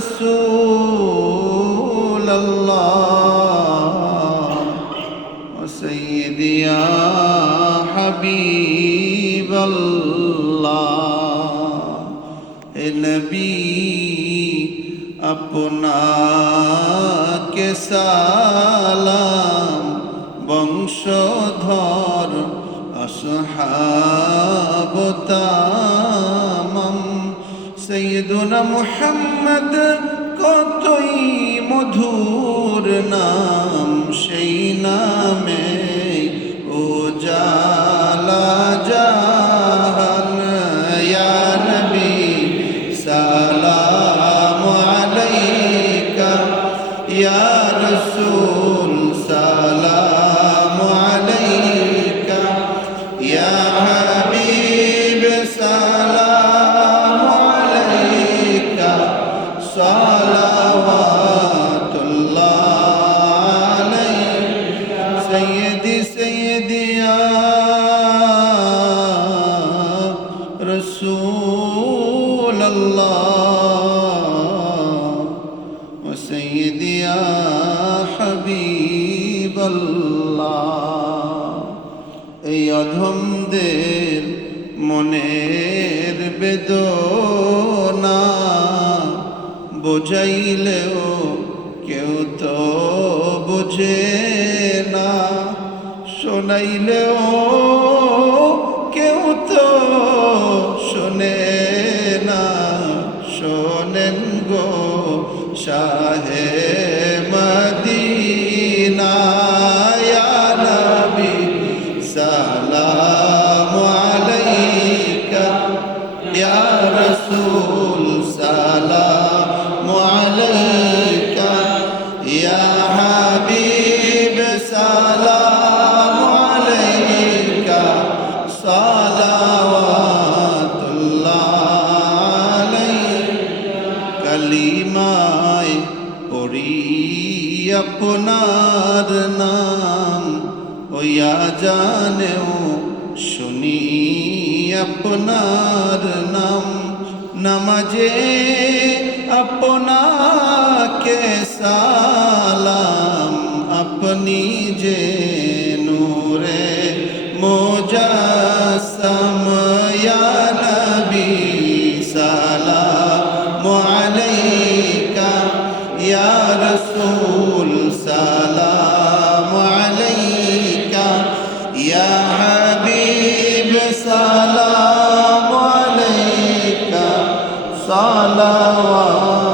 رسول الله. وسيدي يا حبيب الله. আপনাকে সালাম বংশধর আসহাবতামম সৈয়দুনা মুহাম্মদ কতই মধুর নাম সেই নামে يا رسول سلام عليك. يا حبيب سلام عليك. صلوات الله عليك. سيدي سيدي يا رسول الله. وسيدي يا حبيب الله এই অধমদের মনের বেদনা বোঝাইলেও কেউ তো বোঝে না শোনাইলেও কেউ তো কালিমায় পড়ি আপনার নাম। ওয়া জানেও শুনি আপনার নাম। নামাজে আপনাকে সালাম আপনি যে সালাওয়াত।